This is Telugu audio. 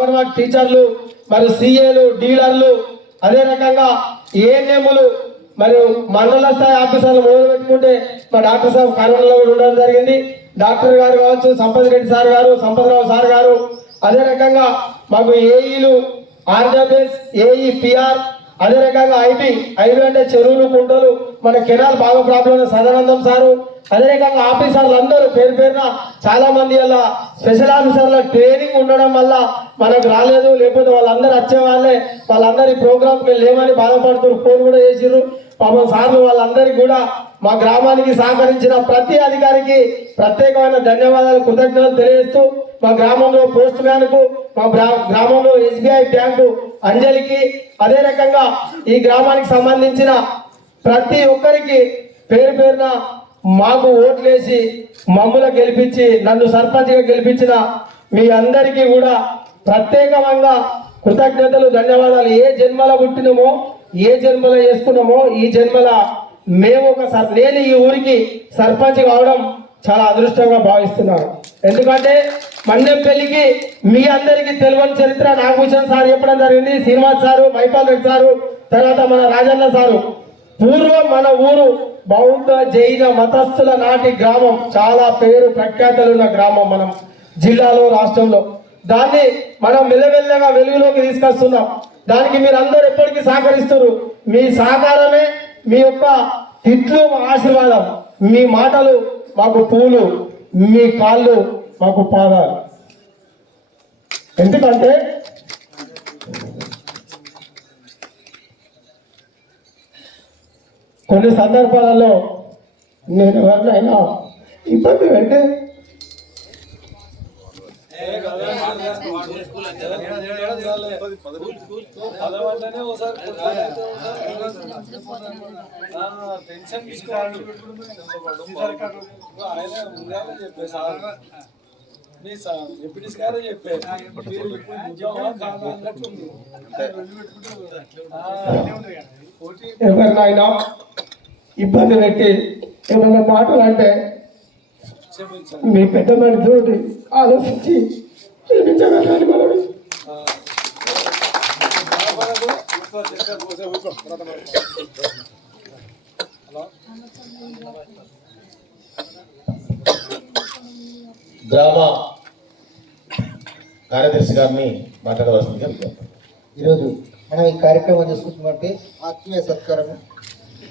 అంగన్వాడీ టీచర్లు మరియు సిఏలు డీలర్లు అదే రకంగా ఏఎన్ఎంలు మరియు మండల స్థాయి ఆఫీసర్లు మొదలు పెట్టుకుంటే మా డాక్టర్ సాబ్ కరోనాలో కూడా ఉండడం జరిగింది. డాక్టర్ గారు కావచ్చు, సంపత్ రెడ్డి సార్ గారు, సంపత్రావు సార్ గారు, అదే రకంగా మాకు ఏఈలు ఆర్డబ్ల్యూఎస్ ఏఈ పిఆర్, అదే రకంగా ఐబీ అంటే చెరువులు కుంటలు మన కెనాల్ బాగా ప్రాబ్లం సదానందం సారు, అదే రకంగా ఆఫీసర్లు అందరూ పేరు పేరున చాలా మంది అలా స్పెషల్ ఆఫీసర్ల ట్రైనింగ్ ఉండడం వల్ల మనకు రాలేదు, లేకపోతే వాళ్ళందరూ వచ్చే వాళ్ళందరి ప్రోగ్రామ్కి లేమని బాధపడుతున్నారు. ఫోన్ కూడా చేసిర్రు పాపం సార్లు. వాళ్ళందరికీ కూడా మా గ్రామానికి సహకరించిన ప్రతి అధికారికి ప్రత్యేకమైన ధన్యవాదాలు, కృతజ్ఞతలు తెలియజేస్తూ మా గ్రామంలో పోస్ట్ మ్యాన్ కు, మా గ్రామంలో ఎస్బీఐ బ్యాంకు అంజలికి, అదే రకంగా ఈ గ్రామానికి సంబంధించిన ప్రతి ఒక్కరికి పేరు పేరున మాకు ఓట్లేసి మమ్మల్ని గెలిపించి నన్ను సర్పంచ్గా గెలిపించిన మీ అందరికీ కూడా ప్రత్యేకంగా కృతజ్ఞతలు, ధన్యవాదాలు. ఏ జన్మలో పుట్టినమో, ఏ జన్మలో చేసుకున్నామో, ఈ జన్మల మేము నేను ఈ ఊరికి సర్పంచ్ కావడం చాలా అదృష్టంగా భావిస్తున్నాను. ఎందుకంటే మండెంపల్లికి మీ అందరికీ తెలియని చరిత్ర నాగభూషణ్ సార్ చెప్పడం జరిగింది, శ్రీనివాస్ సారు, మైపాల్ రెడ్డి సారు, తర్వాత మన రాజన్న సారు. పూర్వం మన ఊరు బౌద్ధ జైన మతస్థుల నాటి గ్రామం, చాలా పేరు ప్రఖ్యాతలు ఉన్న గ్రామం మనం జిల్లాలో, రాష్ట్రంలో. దాన్ని మనం మెల్లమెల్లగా వెలుగులోకి తీసుకొస్తున్నాం. దానికి మీరు అందరూ ఎప్పటికీ సహకరిస్తున్నారు. మీ సహకారమే మీ యొక్క తిట్లు మా ఆశీర్వాదం, మీ మాటలు మాకు పూలు, మీ కాళ్ళు మాకు పాదాలు. ఎందుకంటే కొన్ని సందర్భాలలో నేను ఎవరినైనా ఇబ్బంది పెడితే ఎవరినైనా ఇబ్బంది పెట్టి ఏమైనా మాటలు అంటే మీ పెద్ద మనిషి ఆలోచించి చూపించగలని మనవి. గ్రామ కార్యదర్శి గారిని మాట్లాడవలసిందిగా ఈరోజు మనం ఈ కార్యక్రమం చేసుకుంటున్నట్టే ఆత్మీయ సత్కారం